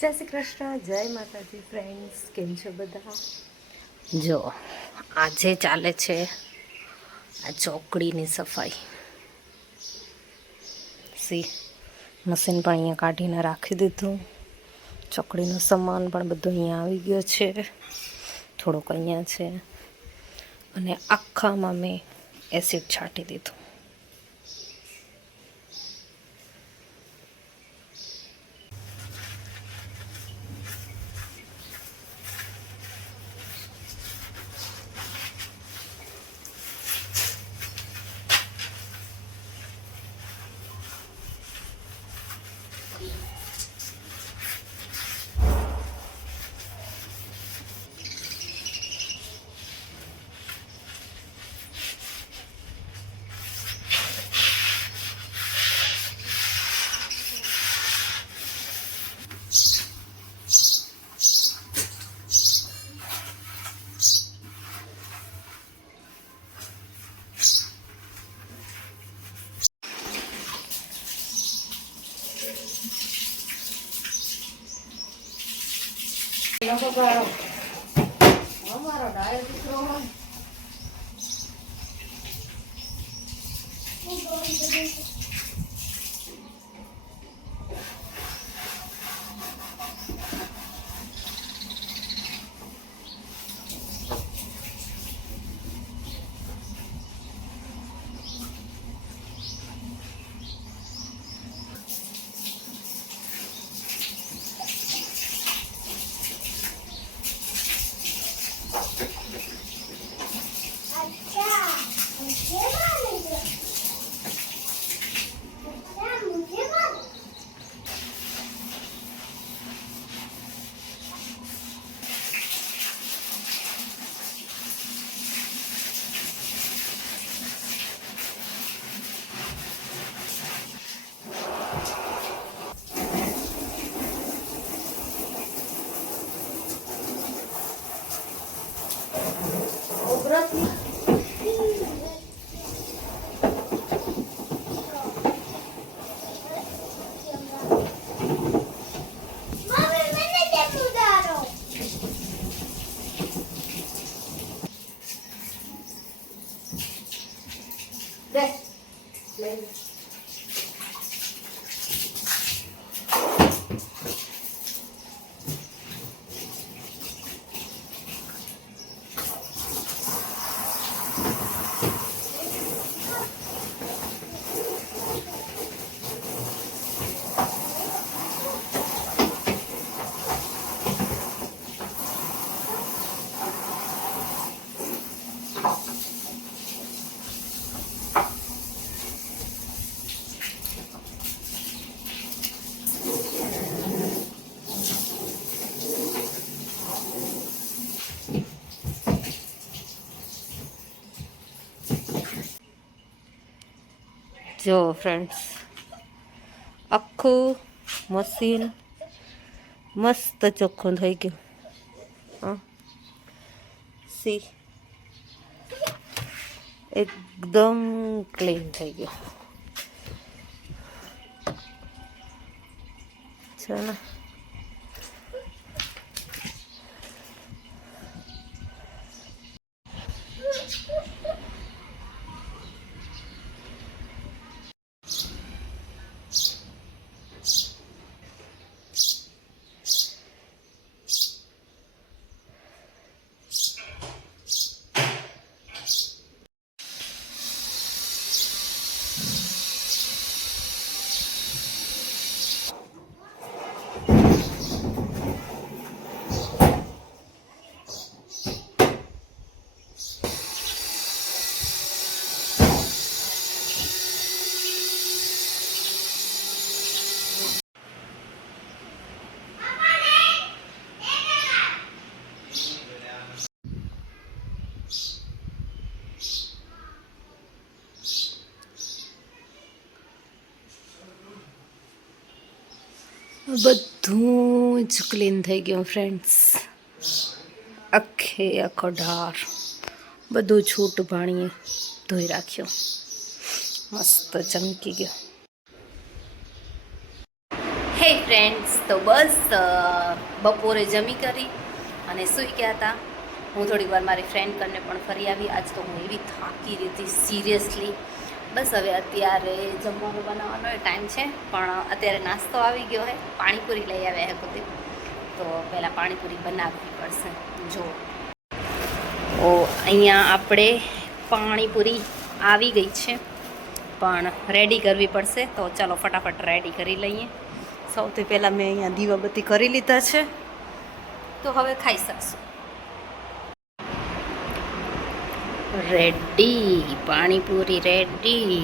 જય શ્રી કૃષ્ણ, જય માતાજી ફ્રેન્ડ્સ, કેમ છો બધા? જો આજે ચાલે છે આ ચોકડીની સફાઈ. મશીન પણ અહીંયા કાઢીને રાખી દીધું. ચોકડીનો સામાન પણ બધો અહીંયા આવી ગયો છે, થોડોક અહીંયા છે, અને આખામાં મેં એસિડ છાંટી દીધું. અમારો ડાયો દીકરો હોય જો ફ્રેન્ડ્સ, આખું મશીન મસ્ત ચોખ્ખું થઈ ગયું. સી એકદમ ક્લીન થઈ ગયું છે ને. બધું જ ક્લીન થઈ ગયું ફ્રેન્ડ્સ. આખો ઢાર બધું છૂટ ભાણીએ ધોઈ રાખ્યો, મસ્ત ચમકી ગયો. હે ફ્રેન્ડ્સ, તો બસ બપોરે જમી કરી અને સૂઈ ગયા હતા. હું થોડીક વાર મારી ફ્રેન્ડ કરીને પણ ફરી આવી. આજ તો હું એવી થાકી રહી હતી સિરિયસલી. બસ હવે અત્યારે જમવાનું બનાવવાનો ટાઈમ છે, પણ અત્યારે નાસ્તો આવી ગયો છે. પાણીપુરી લઈ આવ્યા હે કુલદીપ, તો પહેલાં પાણીપુરી બનાવવી પડશે. જો અહીંયા આપણે પાણીપુરી આવી ગઈ છે, પણ રેડી કરવી પડશે. તો ચાલો ફટાફટ રેડી કરી લઈએ. સૌથી પહેલાં મેં અહીંયા દીવાબત્તી કરી લીધા છે, તો હવે ખાઈ શકશું. Ready panipuri ready.